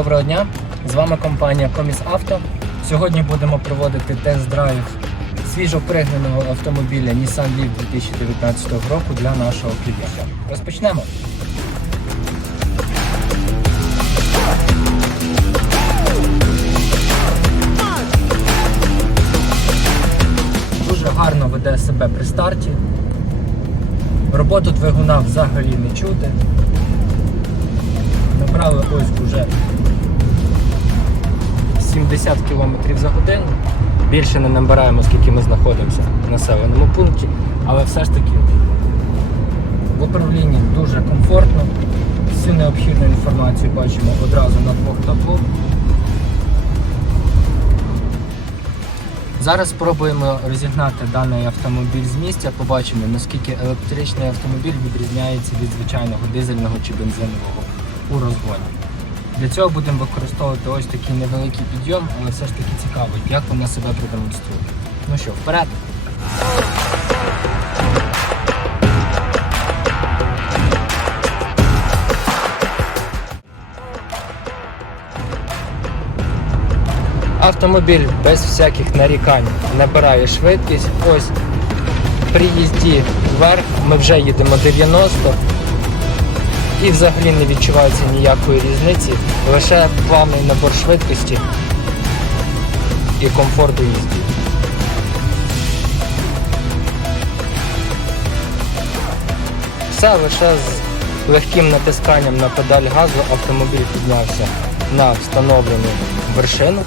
Доброго дня! З вами компанія Коміс Авто. Сьогодні будемо проводити тест-драйв свіжо пригнаного автомобіля Nissan Leaf 2019 року для нашого клієнта. Розпочнемо. Дуже гарно веде себе при старті. Роботу двигуна взагалі не чути. Набрали ось уже 70 км за годину. Більше не набираємо, скільки ми знаходимося в населеному пункті, але все ж таки в управлінні дуже комфортно. Всю необхідну інформацію бачимо одразу на двох табло. Зараз спробуємо розігнати даний автомобіль з місця, побачимо, наскільки електричний автомобіль відрізняється від звичайного дизельного чи бензинового у розгоні. Для цього будемо використовувати ось такий невеликий підйом, але все ж таки цікаво, як вона себе продемонструє. Ну що, вперед! Автомобіль без всяких нарікань набирає швидкість. Ось при їзді вверх ми вже їдемо 90 і взагалі не відчувається ніякої різниці, лише плавний набор швидкості і комфорт у їзді. Все лише з легким натисканням на педаль газу автомобіль піднявся на встановлену вершину.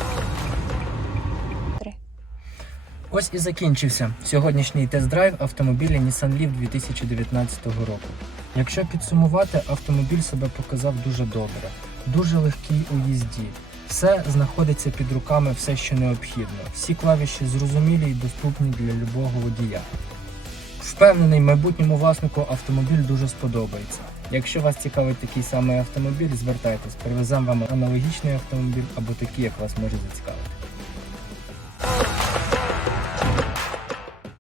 Ось і закінчився сьогоднішній тест-драйв автомобіля Nissan Leaf 2019 року. Якщо підсумувати, автомобіль себе показав дуже добре, дуже легкий у їзді. Все знаходиться під руками, все, що необхідно. Всі клавіші зрозумілі і доступні для любого водія. Впевнений, майбутньому власнику автомобіль дуже сподобається. Якщо вас цікавить такий самий автомобіль, звертайтесь, привеземо вам аналогічний автомобіль або такий, як вас може зацікавити.